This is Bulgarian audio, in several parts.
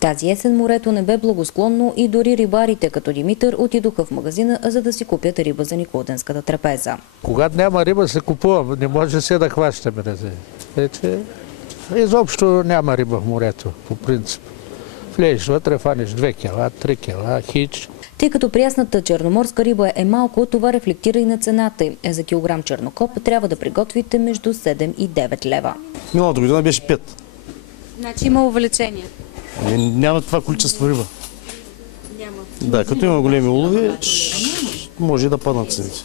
Тази есен морето не бе благосклонно и дори рибарите като Димитър отидоха в магазина, за да си купят риба за Никулденската трапеза. Когато няма риба, се купува. Не може се да хващаме. Изобщо няма риба в морето, по принцип. Влезеш вътре, фанеш 2 кила, 3 кила, хич. Тъй като прясната черноморска риба е малко, това рефлектира и на цената. За килограм чернокоп трябва да приготвите между 7 и 9 лева. Миналата година беше 5. Значи има увеличение? Няма това количество риба. Няма. Да, като има големи улови, може да паднат цените.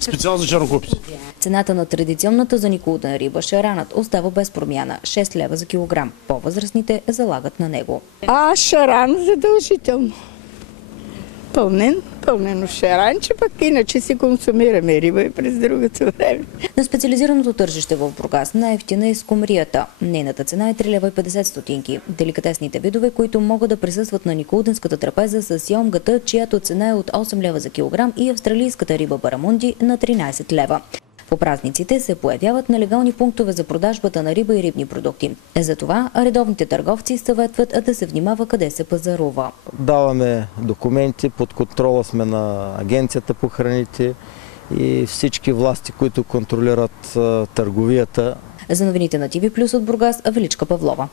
Специално за чернокопите. Цената на традиционната за Никулден риба шаранът остава без промяна – 6 лева за килограм. По-възрастните залагат на него. Шаран задължително. Пълнено шаранче, пък иначе си консумираме риба и през другото време. На специализираното тържище в Бургас най-евтина е скумрията. Нейната цена е 3 лева и 50 стотинки. Деликатесните видове, които могат да присъстват на Никулденската трапеза, са сьомгата, чиято цена е от 8 лева за килограм, и австралийската риба барамунди на 13 лева. По празниците се появяват нелегални пунктове за продажбата на риба и рибни продукти. Затова редовните търговци съветват да се внимава къде се пазарува. Даваме документи, под контрола сме на Агенцията по храните и всички власти, които контролират търговията. За новините на ТV+ от Бургас, Величка Павлова.